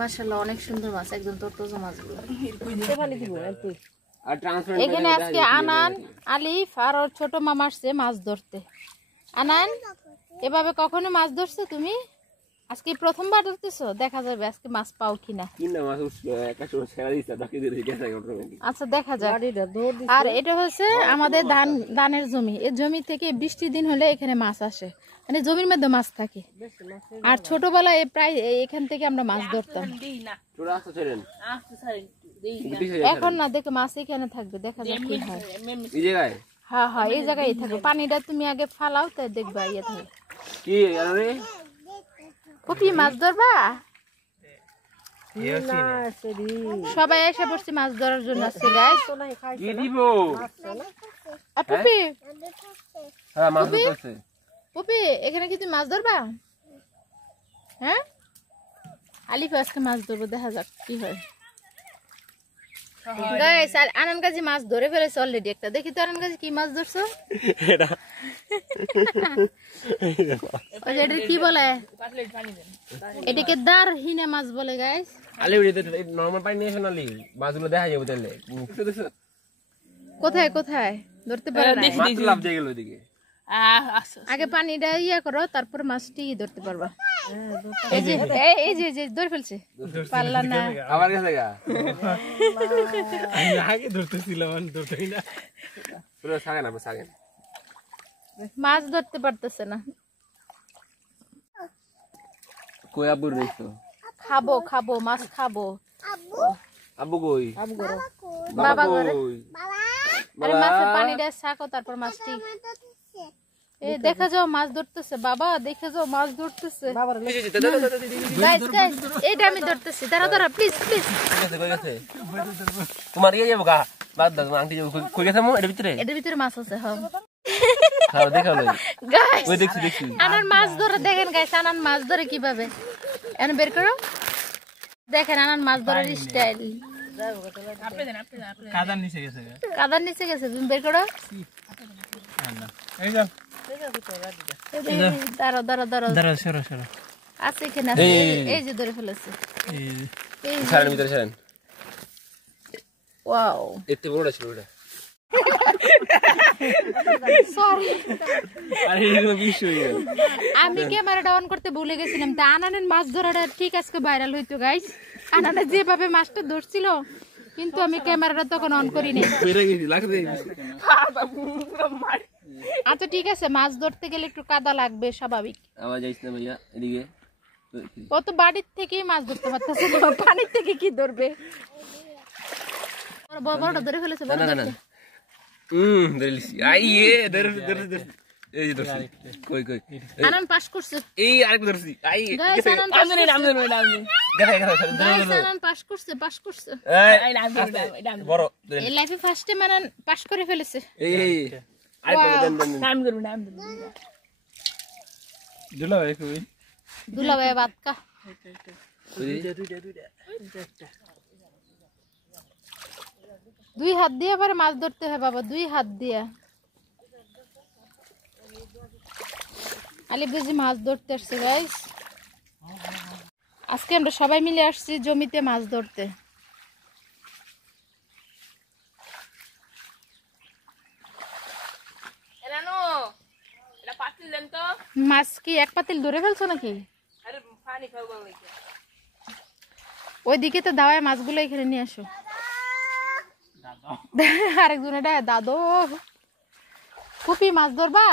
মাশাআল্লাহ অনেক সুন্দর মাছ, একদম তরতাজা মাছগুলো। এখানে আজকে আনান, আলিফ আর ওর ছোট মামা আসছে মাছ ধরতে। আনান, এভাবে কখনো মাছ ধরছো তুমি? আজকে প্রথমবার ধরতেছো? দেখা যাবে আজকে মাছ পাও কিনা। আচ্ছা দেখা যাক। আর এটা হচ্ছে আমাদের ধানের জমি। এই জমি থেকে বৃষ্টির দিন হলে এখানে মাছ আসে, মানে জমির মধ্যে মাছ থাকে। আর ছোটবেলায় প্রায় এখান থেকে আমরা মাছ ধরতাম। এখন না, দেখো মাছ এখানে থাকবে, দেখা যাক কি হয়। হ্যাঁ হ্যাঁ, এই জায়গায় থাকবে। পানিটা তুমি আগে ফালাও, তাই দেখবা ইয়ে থাকবে। কপি মাছ ধরবা? সবাই এসে পড়ছি মাছ ধরার জন্য। আজকে গাইস পুপি, এখানে কি তুমি মাছ ধরবা? হ্যাঁ, আলিফ আজকে মাছ ধরবো, দেখা যাক কি হয়। গাইস আর আনান গাজি মাছ ধরে ফেলেছে অলরেডি একটা। দেখি তো আনান গাজি কি মাছ ধরছো? এটা কি বলে? এটাকে দারহিনা মাছ বলে গাইস। নরমাল পানি নিয়ে আসেন আলি, মাছগুলো দেখা যাবে তাহলে। কোথায় কোথায় ধরতে পারে না? মাছ লাফ দিয়ে গেল ওইদিকে। আগে পানিটা ইয়া করো, তারপর মাছটি ধরতে পারবা। এই যে ধরে ফেলছে, পারলা না। আবার গেছে গা, আগে ধরতেছিলাম, ধরতেই না। পুরো সাগেন, আপনি সাগেন। মাছ ধরতে পারতেছে না। কই আব্বু দেখছো? খাবো খাবো মাছ খাবো। আব্বু কই? বাবা ঘরে। আরে মাছের পানিটা ছাকো, তারপর মাছটি। এই দেখা যাও মাছ ধরতেছে বাবা, দেখে যাও মাছ ধরতেছে। গাইস গাইস, এইটা আমি ধরতেছি। দাঁড়া দাঁড়া, প্লিজ প্লিজ। কই গেছে? তোমার ইয়ে যাবো গা, বাদ দাও, তোমার আংটি যাবো। কই গেছে মো? এটার ভিতরে মাছ আছে। হ্যাঁ হ্যাঁ, দেখাও না গাইস, ওই দেখছি। আনান মাছ ধরে দেখেন গাইস, আনান মাছ ধরে কিভাবে। এনে বের করো, দেখেন আনান মাছ ধরার স্টাইল। কাদার নিচে গেছে। কাদার নিচে গেছে, তুমি বের করো। এই যাও, দাঁড়া দাঁড়া দাঁড়া দাঁড়াও, সরো সরো। আছে এখানে আছে। এই যে ধরে ফেলেছে। এই সারেন ভিতরে সারেন। ওয়াও, এতে বড়টা ছিল ওটা। সরি, আরে এগুলো বিষ হয়ে গেল। আমি ক্যামেরাটা অন করতে ভুলে গেছিলাম। তা আনানের মাছ ধরাটা ঠিক আজকে ভাইরাল হইতো গাইস। আনানে যেভাবে মাছটা ধরছিল, কিন্তু আমি ক্যামেরাটা তখন অন করি নাই। আচ্ছা ঠিক আছে, মাছ ধরতে গেলে একটু কাদা লাগবে, স্বাভাবিক। আওয়াজ আইছে না ভাইয়া এদিকে? ও তো বাড়ির থেকেই মাছ ধরতে পারতেছে না, পানির থেকে কি ধরবে? বড়টা ধরে ফেলেছে। না না না, ধরেছি। আইয়ে ধরে এই যে ধরছি। কই কই? আনান পাস করছে। এই আরেক ধরছি। আই গাইস আনান পাস করছে। গাইস আনান পাস করছে, পাস করছে। এই বড় এই লাইফে ফার্স্টে আনান পাস করে ফেলেছে। এই আরেক দেন। নাম করব। দুলা ভাই কই? দুলা ভাই বাত কা। দুই হাত দিয়ে পরে মাছ ধরতে হয় বাবা, দুই হাত দিয়ে। আলিফ বুঝি মাছ ধরতে আসছে গাইস। আজকে আমরা সবাই মিলে আসছি জমিতে মাছ ধরতে। মাছ কি এক পাতিল ধরে ফেলছো নাকি? ওইদিকে তো দাওয়ায় মাছগুলো এখানে নিয়ে আসো। আরেকজন এটা দাদু কুপি মাছ ধরবা?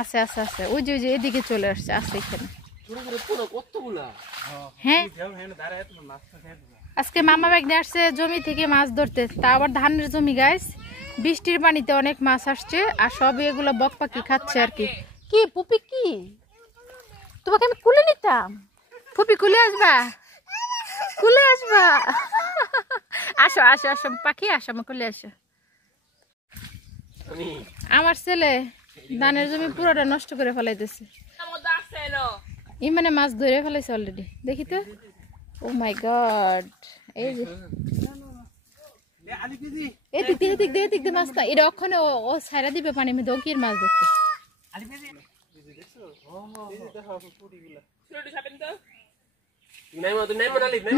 আছে আছে আছে, ওই যে এদিকে চলে আসছে, আছে এখানে। হ্যাঁ, আজকে মামা ব্যাগ নিয়ে আসছে জমি থেকে মাছ ধরতে। তা আবার ধানের জমি গাইস, বৃষ্টির পানিতে অনেক মাছ আসছে। আর সবই এগুলো বক পাখি খাচ্ছে আর কি। কি পুপি, কি তোমাকে আমি কুলে নিতাম? পুপি কুলে আসবা, কুলে আসবা। আসো আসো আসো পাখি, আসো আমার কুলে আসো। আমার ছেলে ধানের জমি পুরোটা নষ্ট করে ফেলাইতেছে। মানে মাছ ধরে ফেলাইছে অলরেডি, দেখি তো। ও মাই গড, এই যে এদিক মাছ না, এটা ওখানে ও ছাইরা দিবে পানি মধ্যে, ও কি মাছ দেখছে।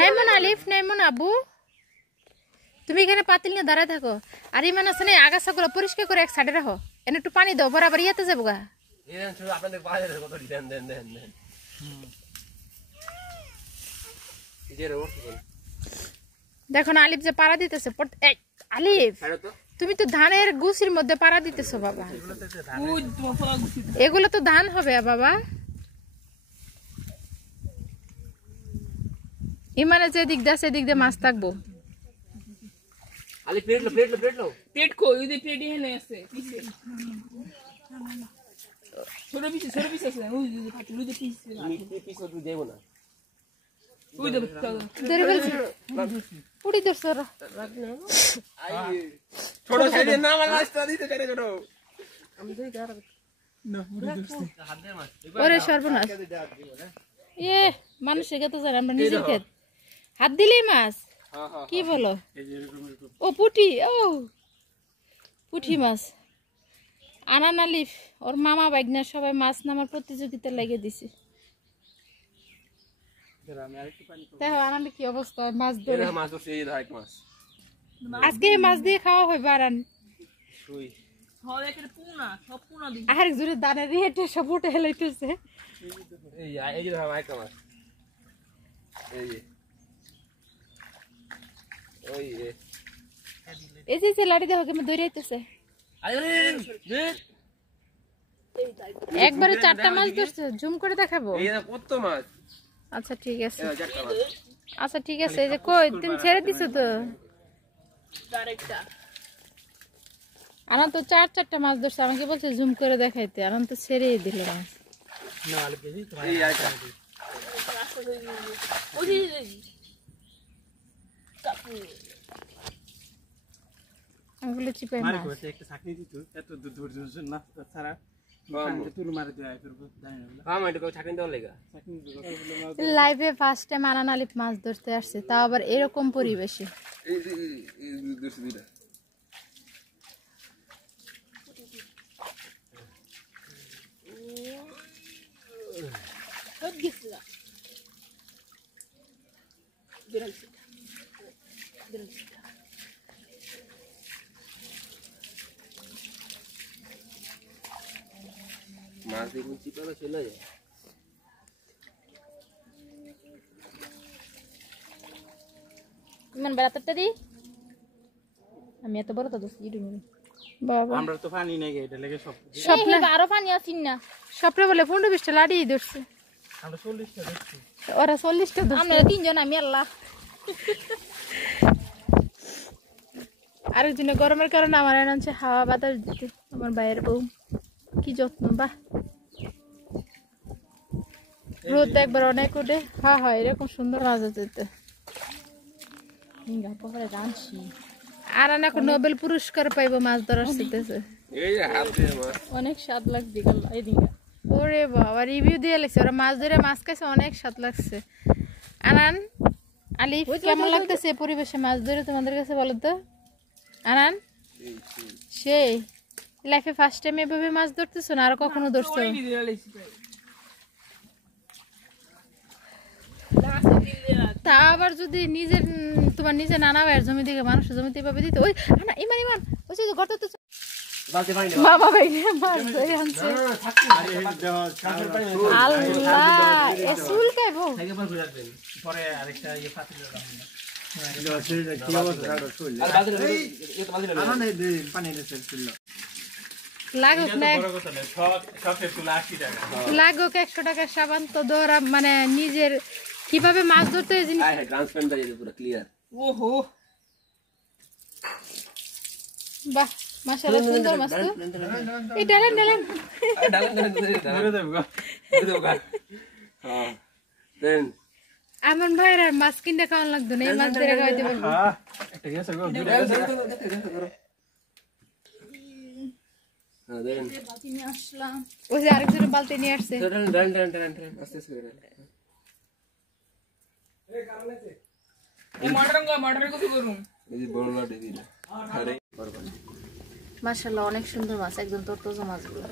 নাইমন আলিফ নাইমন আবু তুমি এখানে পাতিল নিয়ে দাঁড়ায় থাকো আর ইমান আছে না আগাছাগুলো পরিষ্কার করে এক সাইডে রাখো এনে একটু পানি দাও বরাবর ইয়াতে যাবো গা দেখো না আলিফ যে পাড়া দিতেছে আলিফ তুমি তো ধানের গুছির মধ্যে পাড়া দিতেছো বাবা এগুলো তো ধান হবে বাবা ইমানে যে দিক দিয়ে সেদিক দিয়ে মাছ থাকবো আলি প্লেট লো पेट को ये पेट है ना ऐसे पीछे छोटे पीछे से वो खाते लो पीछे পিস তো দেবো না वो दे ধরে ফেলছি পুড়ি ধরছ ছোট সাইডে না আমার রাস্তা দিতে চাই ছোট ওরে সর্বনাশ এ মানুষের কাছে জানে আমরা নিজের ক্ষেত হাত দিলেই মাছ কি বলো ও পুটি পুঁটি মাছ আনান আলিফ ওর মামা বাইগনা সবাই মাছ নামার প্রতিযোগিতা লাগিয়ে দিছে দেখো আনান কি অবস্থা মাছ ধরে মাছ ধরছে এই ধাক মাছ আজকে এই মাছ দিয়ে খাওয়া হয় বারান সুই और एक पूना सब पूना दी আর জোরে দানা রেটে সব উঠে হেলাইতেছে এই যে ধাক মাছ এই যে ওই এই যে লাড়ি দেখো কেমন ধরে আইতেছে একবারে 4টা মাছ ধরছে জুম করে দেখাবো এই না কত মাছ আচ্ছা ঠিক আছে এই 4টা মাছ আচ্ছা ঠিক আছে এই যে কই তুমি ছেড়ে দিছো তো डायरेक्ट আনন্দ তো 4টা মাছ ধরছে আমাকে বলছে জুম করে দেখাইতে আনন্দ তো ছেড়েই দিল মাছ এই আইটা वो जी আঙ্গুলে চিপাই মাছ একটা চাকরি দিত এত ধৈর্য না তাছাড়া তুল মারে দেয় করবো জানি না হ্যাঁ মাইটো ছাকিন দাও লাগা চাকরি লাইভে ফার্স্ট টাইম আনান আলিফ মাছ ধরতে আসছে তাও আবার এরকম পরিবেশে এই দুসু দিলা सब गिसला মাছ দেখুন চিপালো চলে যায় ইমান বেড়াতে দি আমি এত বড় তো দোষী ডুমি বাবা আমরা তো পানি নেই এটা লেগে সব স্বপ্নে আরো পানি আসিন না স্বপ্নে বলে 15-20টা লাড়ি ধরছে আমরা 40টা দেখছি ওরা 40টা ধরছে আমরা 3 জন আমি আল্লাহ আরেকজনে গরমের কারণে আমার এনাচ্ছে হাওয়া বাতাস দিতে আমার বাইরের বউ কি যত্ন বাহ রোদ একবার অনেক উঠে হ্যাঁ এরকম সুন্দর মাছ হতে আর এখন নোবেল পুরস্কার পাইবো মাছ ধরার শিখতেছে এই হাত দিয়ে মাছ অনেক স্বাদ লাগছে এদিকে ওরে বাবা রিভিউ দিয়ে লাগছে ওরা মাছ ধরে মাছ খাইছে অনেক স্বাদ লাগছে আনান আলিফ কেমন লাগতেছে পরিবেশে মাছ ধরে তোমাদের কাছে বলো তো আনান সেই লাইফে ফার্স্ট টাইম এভাবে মাছ ধরতেছো না আর কখনো ধরছো नहीं दे रही তা আবার যদি নিজের তোমার নিজে নানা ভাইয়ের জমি থেকে মানুষের জমিতে এভাবে দিতে ওই না ইমান ইমান ওই যে গর্ত তো বালতি পানি বাবা ভাই মাছ ধরে আনছে আল্লাহ এ চুল খাইবো পরে আরেকটা ইয়ে পাতিল রাখুন আর বালতি এই তো বালতি পানি দিতে ছিল লাগুক না সব তুলা 80 টাকা লাগুক 100 টাকার সাবান তো ধরা মানে নিজের কিভাবে মাছ ধরতে হয় জিনিস আয় ট্রান্সপারেন্ট হয়ে পুরো ক্লিয়ার ओहो বাহ মাশাআল্লাহ সুন্দর মাছ তো এই ডালেন ডালেন ধরে দেব গো দেবো হ্যাঁ দেন আমার ভাইয়ের আর মাছ কিনতে খাওয়ান লাগতো না এই মাছ ধরে খাওয়াইতে পারবো হ্যাঁ একটা গেছে গো হ্যাঁ দেন बाती में আসলাম ওই যে আরেকজনের বালতি নিয়ে আসছে ডান আস্তে আস্তে ये मटर को करूं এই যে বড় লাডি দিলা আরে বড় মাশাআল্লাহ অনেক সুন্দর মাছ একদম তরতাজা মাছগুলো